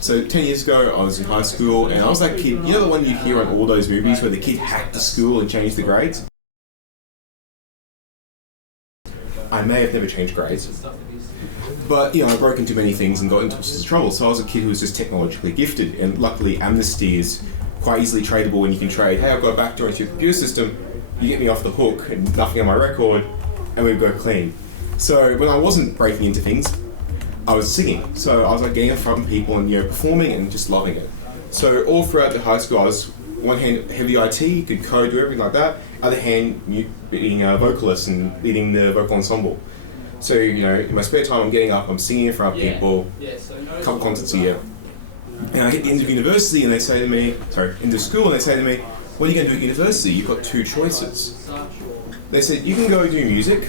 So 10 years ago, I was in high school, and I was that kid, you know the one you hear on all those movies where the kid hacked the school and changed the grades? I may have never changed grades, but I broke into many things and got into trouble. So I was a kid who was just technologically gifted, and luckily amnesty is quite easily tradable when you can trade. Hey, I've got a backdoor into your computer system, you get me off the hook and nothing on my record, and we go clean. So when I wasn't breaking into things, I was singing. So I was like getting in front of people and performing and just loving it. So all throughout the high school, I was one hand heavy IT, could code, do everything like that. Other hand, being a vocalist and leading the vocal ensemble. So in my spare time, I'm getting up, I'm singing in front of people, a couple concerts a year. And I get to the end of university, and they say to me, into school, and they say to me, "What are you going to do at university? You've got two choices." They said, "You can go do music.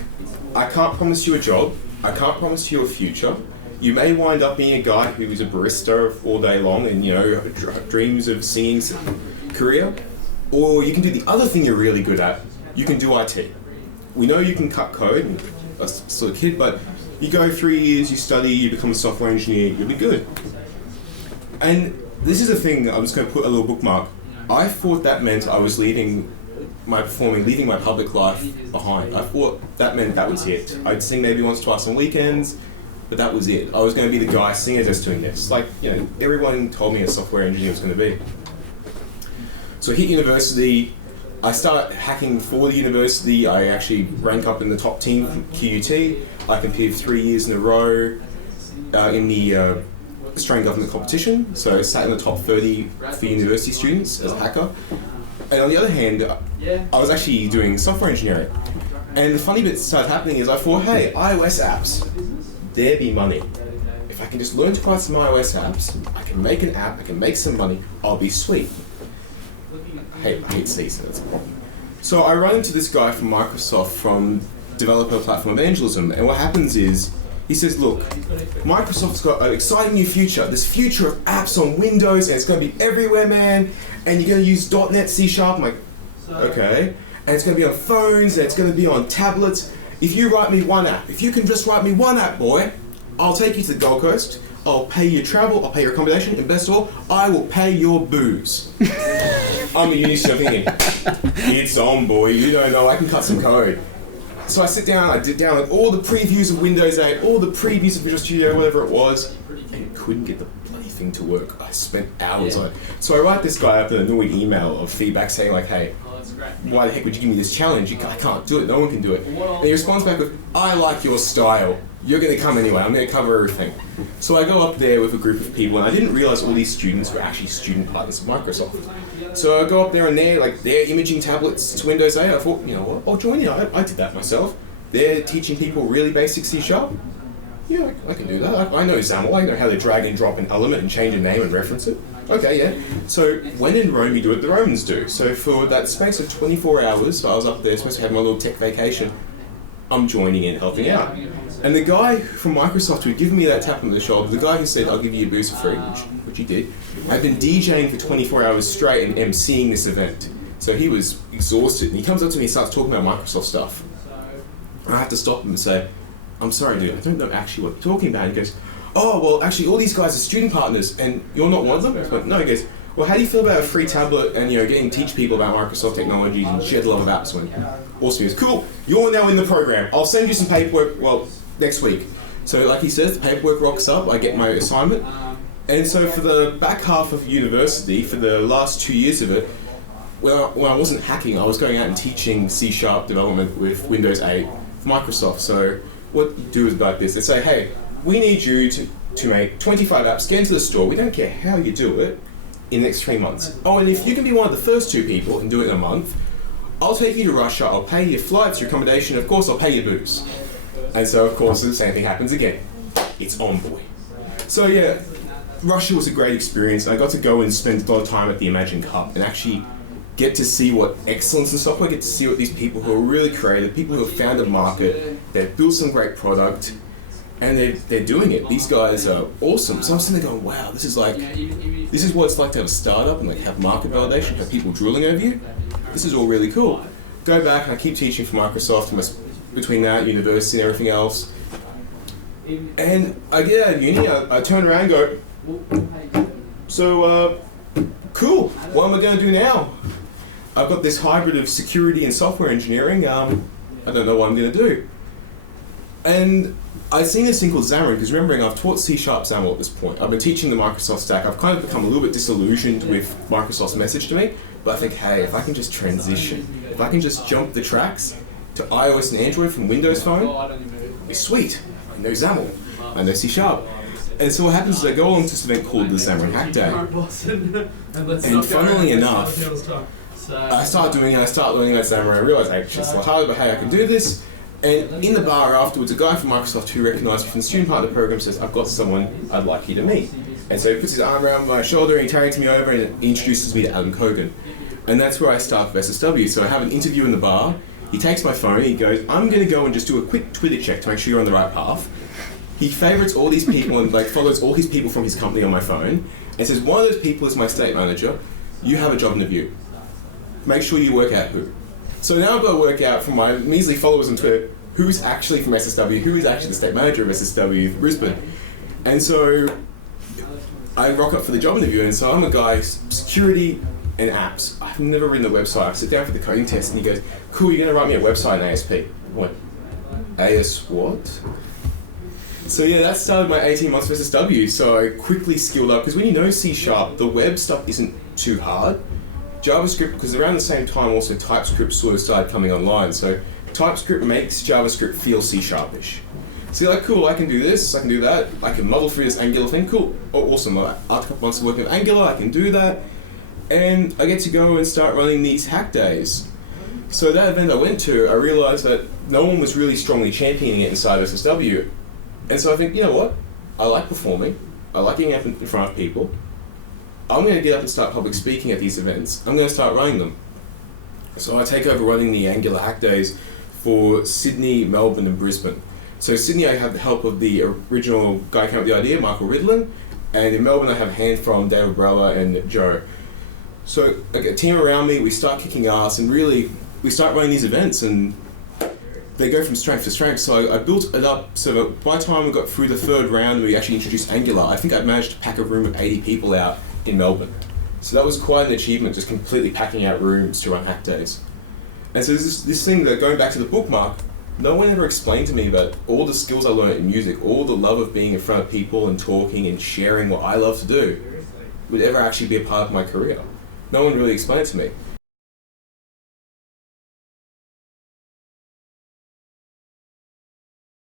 I can't promise you a job. I can't promise you a future. You may wind up being a guy who is a barista all day long and dreams of singing career, or you can do the other thing you're really good at. You can do IT. We know you can cut code, and I'm still a kid, but you go 3 years, you study, you become a software engineer, you'll be good." And this is a thing, I'm just going to put a little bookmark. I thought that meant I was leaving my public life behind. I thought that meant that was it. I'd sing maybe once, twice on weekends, but that was it. I was going to be the guy singer that's doing this. Everyone told me a software engineer was going to be. So I hit university, I start hacking for the university. I actually rank up in the top team from QUT. I competed 3 years in a row in the Australian government competition, so I sat in the top 30 for university students as a hacker. And on the other hand, I was actually doing software engineering. And the funny bit that started happening is I thought, hey, iOS apps, there be money. If I can just learn to write some iOS apps, I can make an app, I can make some money, I'll be sweet. Hey, I hate C, so that's a problem. So I run into this guy from Microsoft from Developer Platform Evangelism, and what happens is, he says, "Look, Microsoft's got an exciting new future, this future of apps on Windows, and it's going to be everywhere, man, and you're going to use .NET C#." I'm like, okay, and it's going to be on phones, and it's going to be on tablets. If you write me one app, if you can just write me one app, boy, I'll take you to the Gold Coast, I'll pay your travel, I'll pay your accommodation, and best of all, I will pay your booze. I'm a uni student thinking, it's on, boy, you don't know, I can cut some code. So I sit down, I did download all the previews of Windows 8, all the previews of Visual Studio, whatever it was, and couldn't get the bloody thing to work. I spent hours on it. So I write this guy up an annoyed email of feedback saying like, "Hey, why the heck would you give me this challenge? I can't do it, no one can do it." And he responds back with, "I like your style. You're going to come anyway, I'm going to cover everything." So I go up there with a group of people, and I didn't realize all these students were actually student partners of Microsoft. So I go up there and they're imaging tablets to Windows 8. I thought, you know what, I'll join you. I did that myself. They're teaching people really basic C#. Yeah, I can do that. I know XAML, I know how to drag and drop an element and change a name and reference it. Okay, yeah. So when in Rome you do what the Romans do. So for that space of 24 hours, I was up there, supposed to have my little tech vacation, I'm joining in, helping out. And the guy from Microsoft who had given me that tap on the shoulder, the guy who said, "I'll give you a boost for free," which he did, I'd been DJing for 24 hours straight and emceeing this event. So he was exhausted, and he comes up to me and starts talking about Microsoft stuff. And I have to stop him and say, "I'm sorry, dude, I don't know actually what you're talking about." And he goes, "Oh, well, actually, all these guys are student partners, and you're not one of them?" I went, "No." He goes, "Well, how do you feel about a free tablet and getting to teach people about Microsoft technologies and shed a lot of apps?" When awesome, he goes, "Cool, you're now in the program. I'll send you some paperwork, next week." So like he says, the paperwork rocks up, I get my assignment. And so for the back half of university, for the last 2 years of it, when I wasn't hacking, I was going out and teaching C# development with Windows 8 for Microsoft. So what you do is like this, they say, "Hey, we need you to make 25 apps, get into the store, we don't care how you do it, in the next 3 months. Oh, and if you can be one of the first 2 people and do it in a month, I'll take you to Russia, I'll pay your flights, your accommodation, of course I'll pay your booze." And so of course the same thing happens again. It's on, boy. So yeah, Russia was a great experience. I got to go and spend a lot of time at the Imagine Cup and actually get to see what excellence in software, get to see what these people who are really creative, people who have found a market, they've built some great product, and they're doing it. These guys are awesome. So I'm sitting there going, wow, this is what it's like to have a startup and have market validation, have people drooling over you. This is all really cool. Go back and I keep teaching for Microsoft between that, university and everything else. And I get out of uni, I turn around and go, So, cool. What am I going to do now? I've got this hybrid of security and software engineering. I don't know what I'm going to do. And I'd seen this thing called Xamarin, because remembering I've taught C# XAML at this point. I've been teaching the Microsoft stack. I've kind of become a little bit disillusioned with Microsoft's message to me. But I think, hey, if I can just transition, if I can just jump the tracks to iOS and Android from Windows Phone, it'd be sweet. I know XAML. I know C#. And so what happens is I go on to this event called the Xamarin Hack Day. And funnily enough, I start doing it, I start learning about Xamarin. I realize actually it's a lot harder, but hey, I can do this. And in the bar afterwards, a guy from Microsoft who recognised me from the student part of the program says, I've got someone I'd like you to meet. And so he puts his arm around my shoulder and he carries me over and introduces me to Adam Kogan. And that's where I start with SSW. So I have an interview in the bar. He takes my phone, he goes, I'm going to go and just do a quick Twitter check to make sure you're on the right path. He favourites all these people and follows all his people from his company on my phone and says, one of those people is my state manager. You have a job interview. Make sure you work out who. So now I've got to work out from my measly followers on Twitter who's actually from SSW, who is actually the state manager of SSW for Brisbane. And so I rock up for the job interview, and so I'm a guy, security and apps. I've never written a website. I sit down for the coding test and he goes, cool, you're going to write me a website in ASP. I went, AS what? So yeah, that started my 18 months of SSW. So I quickly skilled up, because when you know C#, the web stuff isn't too hard. JavaScript, because around the same time also TypeScript sort of started coming online. So TypeScript makes JavaScript feel C#ish. So you're like, cool, I can do this, I can do that, I can model through this Angular thing, cool, oh, awesome. After a couple months of working with Angular, I can do that. And I get to go and start running these hack days. So that event I went to, I realized that no one was really strongly championing it inside SSW. And so I think, you know what? I like performing. I like getting up in front of people. I'm going to get up and start public speaking at these events. I'm going to start running them. So I take over running the Angular Hack Days for Sydney, Melbourne and Brisbane. So Sydney, I have the help of the original guy who came up with the idea, Michael Ridlin. And in Melbourne, I have a hand from David Brella and Joe. So I get a team around me, we start kicking ass, and really, we start running these events, and they go from strength to strength. So I built it up so that by the time we got through the third round, we actually introduced Angular. I think I managed to pack a room of 80 people out in Melbourne. So that was quite an achievement, just completely packing out rooms to run hack days. And so there's this thing that, going back to the bookmark, no one ever explained to me that all the skills I learned in music, all the love of being in front of people and talking and sharing what I love to do, would ever actually be a part of my career. No one really explained it to me.